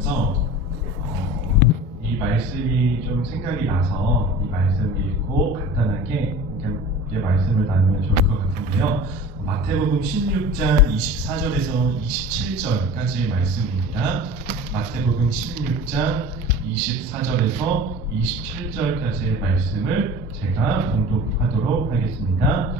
보면서 이 말씀이 좀 생각이 나서 이 말씀 읽고 간단하게 이렇게 말씀을 나누면 좋을 것 같은데요. 마태복음 16장 24절에서 27절까지의 말씀입니다. 마태복음 16장 24절에서 27절까지의 말씀을 제가 봉독하도록 하겠습니다.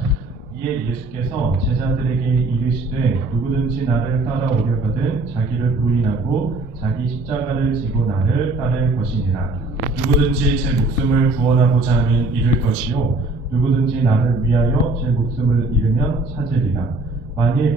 이에 예수께서 제자들에게 이르시되 누구든지 나를 따라오려거든 자기를 부인하고 자기 십자가를 지고 나를 따를 것이니라. 누구든지 제 목숨을 구원하고자 하면 잃을 것이요 누구든지 나를 위하여 제 목숨을 잃으면 찾으리라.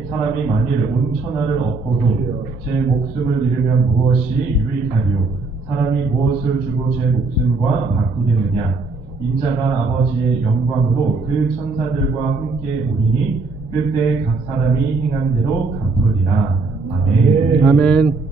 사람이 만일 온 천하를 얻고도 제 목숨을 잃으면 무엇이 유익하리요? 사람이 무엇을 주고 제 목숨과 바꾸겠느냐? 인자가 아버지의 영광으로 그 천사들과 함께 오리니 그때 각 사람이 행한 대로 갚으리라. 아멘. 아멘.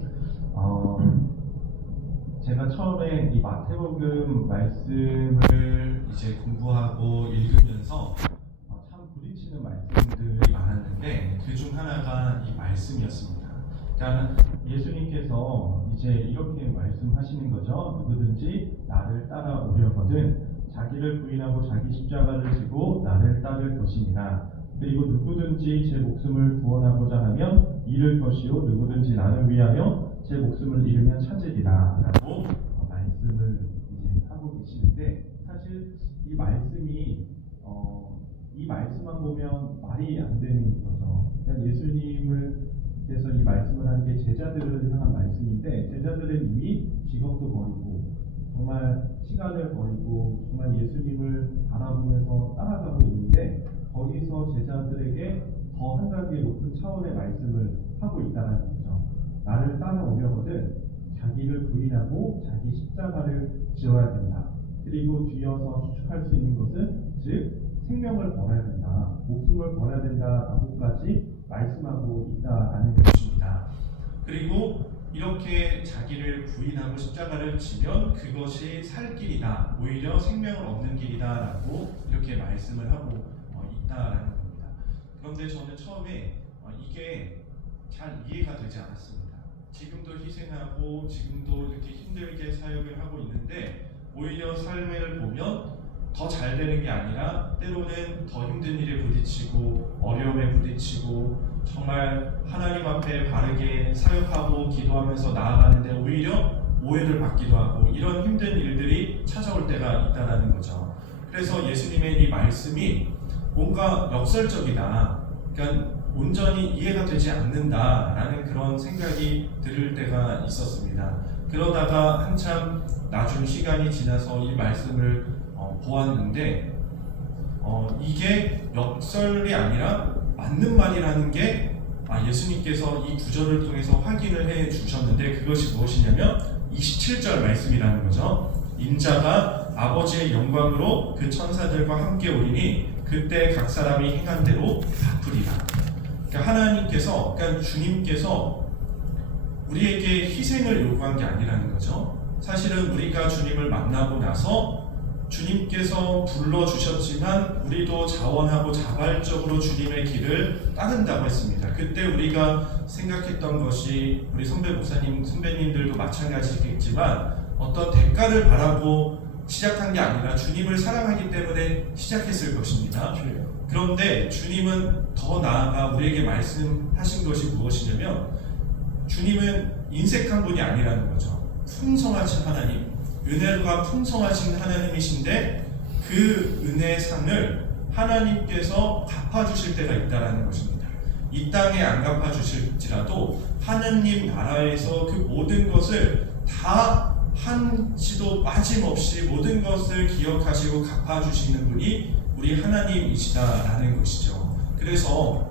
제가 처음에 이 마태복음 말씀을 이제 공부하고 읽으면서 참 부딪히는 말씀들이 많았는데 그 중 하나가 이 말씀이었습니다. 그러니까 예수님께서 이제 이렇게 말씀하시는 거죠. 누구든지 나를 따라오려거든 자기를 부인하고 자기 십자가를 지고 나를 따를 것이니라. 그리고 누구든지 제 목숨을 구원하고자 하면 잃을 것이요 누구든지 나를 위하여 제 목숨을 잃으면 찾으리라 라고 말씀을 이제 하고 계시는데, 사실 이 말씀이 이 말씀만 보면 말이 안 되는 거죠. 그러니까 예수님께서 이 말씀을 한 게 제자들을 향한 말씀인데, 제자들은 이미 직업도 버리고 정말 시간을 버리고 정말 예수님을 바라보면서 따라가고 있는데, 거기서 제자들에게 더 한 단계 높은 차원의 말씀을 하고 있다는 거죠. 나를 따라오려거든 자기를 부인하고 자기 십자가를 지어야 된다. 그리고 뒤어서 추측할 수 있는 것은 즉 생명을 버려야 된다, 목숨을 버려야 된다라고까지 말씀하고 있다라는 것입니다. 그리고 이렇게 자기를 부인하고 십자가를 지면 그것이 살 길이다, 오히려 생명을 얻는 길이다라고 이렇게 말씀을 하고 있다라는 겁니다. 그런데 저는 처음에 이게 잘 이해가 되지 않았습니다. 지금도 희생하고 지금도 이렇게 힘들게 사역을 하고 있는데 오히려 삶을 보면 더 잘 되는 게 아니라 때로는 더 힘든 일에 부딪히고 어려움에 부딪히고 정말 하나님 앞에 바르게 사역하고 기도하면서 나아가는데 오히려 오해를 받기도 하고 이런 힘든 일들이 찾아올 때가 있다는 거죠. 그래서 예수님의 이 말씀이 뭔가 역설적이다, 그러니까 온전히 이해가 되지 않는다라는 그런 생각이 들 때가 있었습니다. 그러다가 한참 나중 시간이 지나서 이 말씀을 보았는데 이게 역설이 아니라 맞는 말이라는 게 예수님께서 이 구절을 통해서 확인을 해 주셨는데, 그것이 무엇이냐면 27절 말씀이라는 거죠. 인자가 아버지의 영광으로 그 천사들과 함께 오리니 그때 각 사람이 행한 대로 갚으리라. 그러니까 하나님께서, 그러니까 주님께서 우리에게 희생을 요구한 게 아니라는 거죠. 사실은 우리가 주님을 만나고 나서 주님께서 불러주셨지만 우리도 자원하고 자발적으로 주님의 길을 따른다고 했습니다. 그때 우리가 생각했던 것이, 우리 선배 목사님, 선배님들도 마찬가지겠지만 어떤 대가를 바라고 시작한 게 아니라 주님을 사랑하기 때문에 시작했을 것입니다. 그런데 주님은 더 나아가 우리에게 말씀하신 것이 무엇이냐면, 주님은 인색한 분이 아니라는 거죠. 풍성하신 하나님, 은혜가 풍성하신 하나님이신데 그 은혜의 상을 하나님께서 갚아주실 때가 있다는 것입니다. 이 땅에 안 갚아주실지라도 하나님 나라에서 그 모든 것을 다 한치도 빠짐없이 모든 것을 기억하시고 갚아주시는 분이 우리 하나님이시다라는 것이죠. 그래서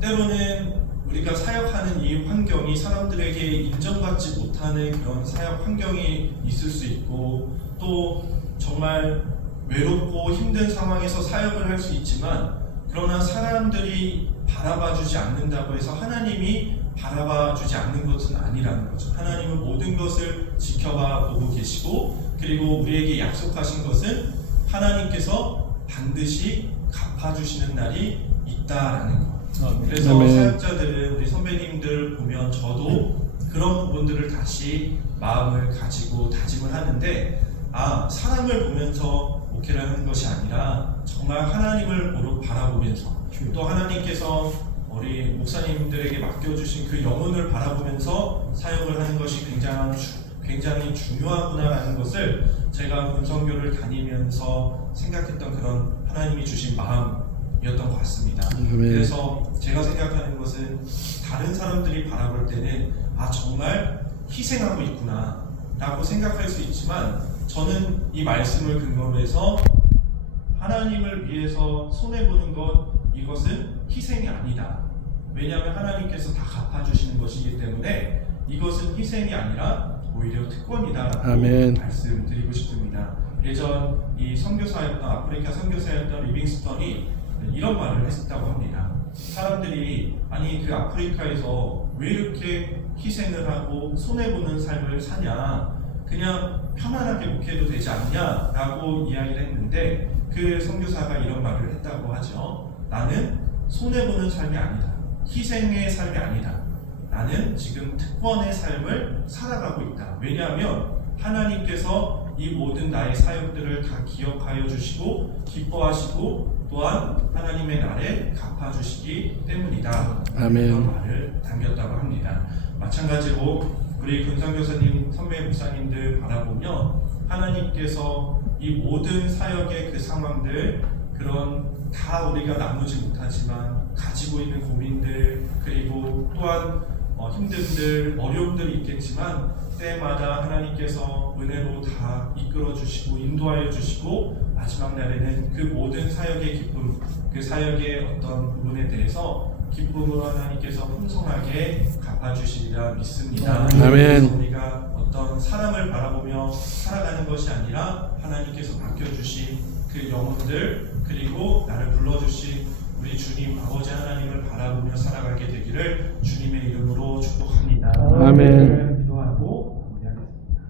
때로는 우리가 사역하는 이 환경이 사람들에게 인정받지 못하는 그런 사역 환경이 있을 수 있고, 또 정말 외롭고 힘든 상황에서 사역을 할 수 있지만, 그러나 사람들이 바라봐주지 않는다고 해서 하나님이 바라봐주지 않는 것은 아니라는 거죠. 하나님은 모든 것을 지켜봐 보고 계시고, 그리고 우리에게 약속하신 것은 하나님께서 반드시 갚아주시는 날이 있다라는 것. 그래서 사역자들은, 우리 선배님들 보면 저도 그런 부분들을 다시 마음을 가지고 다짐을 하는데, 사람을 보면서 목회를 하는 것이 아니라 정말 하나님을 바라보면서, 또 하나님께서 우리 목사님들에게 맡겨주신 그 영혼을 바라보면서 사역을 하는 것이 굉장히 중요하구나라는 것을 제가 금성교를 다니면서 생각했던 그런 하나님이 주신 마음이었던 것 같습니다. 그래서 제가 생각하는 것은 다른 사람들이 바라볼 때는 정말 희생하고 있구나 라고 생각할 수 있지만, 저는 이 말씀을 근거로 해서 하나님을 위해서 손해보는 이것은 희생이 아니다. 왜냐하면 하나님께서 다 갚아주시는 것이기 때문에 이것은 희생이 아니라 오히려 특권이다라고 말씀드리고 싶습니다. 예전 이 선교사였던, 아프리카 선교사였던 리빙스턴이 이런 말을 했다고 합니다. 사람들이 그 아프리카에서 왜 이렇게 희생을 하고 손해보는 삶을 사냐, 그냥 편안하게 목회해도 되지 않냐 라고 이야기를 했는데, 그 선교사가 이런 말을 했다고 하죠. 나는 손해보는 삶이 아니다, 희생의 삶이 아니다, 나는 지금 특권의 삶을 살아가고 있다. 왜냐하면 하나님께서 이 모든 나의 사역들을 다 기억하여 주시고 기뻐하시고 또한 하나님의 날에 갚아주시기 때문이다. 그런 말을 담겼다고 합니다. 마찬가지로 우리 금성교사님, 선배 목사님들 바라보며 하나님께서 이 모든 사역의 그 상황들, 그런 다 우리가 나누지 못하지만 가지고 있는 고민들, 그리고 또한 힘듦들, 어려움들이 있겠지만 때마다 하나님께서 은혜로 다 이끌어 주시고 인도하여 주시고, 마지막 날에는 그 모든 사역의 기쁨, 그 사역의 어떤 부분에 대해서 기쁨으로 하나님께서 풍성하게 갚아주시리라 믿습니다. 아멘. 우리가 어떤 사람을 바라보며 살아가는 것이 아니라 하나님께서 맡겨주신 그 영혼들, 그리고 나를 불러주신 우리 주님 아버지 하나님을 바라보며 살아가게 되기를 주님의 이름으로 축복합니다. 아멘. 기도하고 마무리하겠습니다.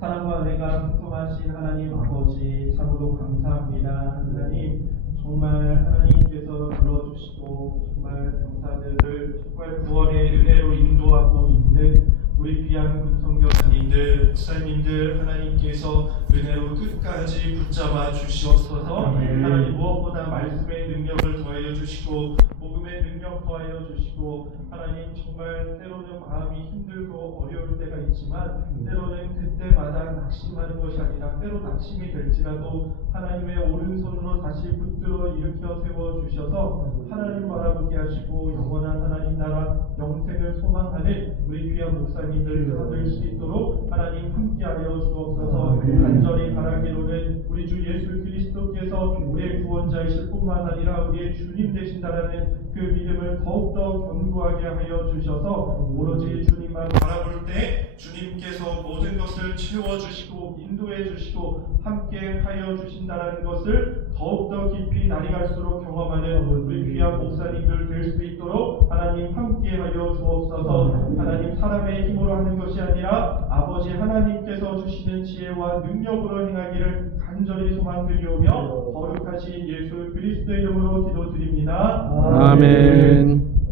사랑과 은혜가 풍성하신 하나님 아버지, 참으로 감사합니다. 하나님, 정말 하나님께서 불러주시고 정말 병사들을 정말 구원의 은혜로 인도하고 있는 우리 귀한 금성교사님들, 목사님들, 하나님께서 은혜로 끝까지 붙잡아 주시옵소서. 하나님, 무엇보다 말씀의 능력을 더하여 주시고 복음의 능력 더하여 주시고, 하나님 정말 때로는 마음이 힘들고 어려울 때가 있지만 때로는 그때마다 낙심하는 것이 아니라, 때로 낙심이 될지라도 하나님의 오른손으로 다시 붙들어 일으켜 세워 주셔서 하나님 바라보게 하시고 영원한 하나님 나라 영생을 소망하는 우리 귀한 목사님들 다 될 수 있도록 하나님 함께하여 주옵소서. 간절히 바라기로는 우리 주 예수 그리스도께서 우리의 구원자이실 뿐만 아니라 우리의 주님 되신다라는 그 믿음을 더욱더 견고하게 하여 주셔서 오로지 주님만 바라볼 때 주님께서 모든 것을 채워주시고 인도해 주시고 함께 하여 주신다라는 것을 더욱더 깊이 날이 갈수록 경험하는 우리 귀한 목사님들 될 수 있도록 하나님 함께 하여 주옵소서. 하나님, 사람의 힘으로 하는 것이 아니라 아버지 하나님께서 주시는 지혜와 능력으로 행하기를 간절히 소망드리오며 거룩하신 예수 그리스도의 이름으로 기도드립니다. 아멘.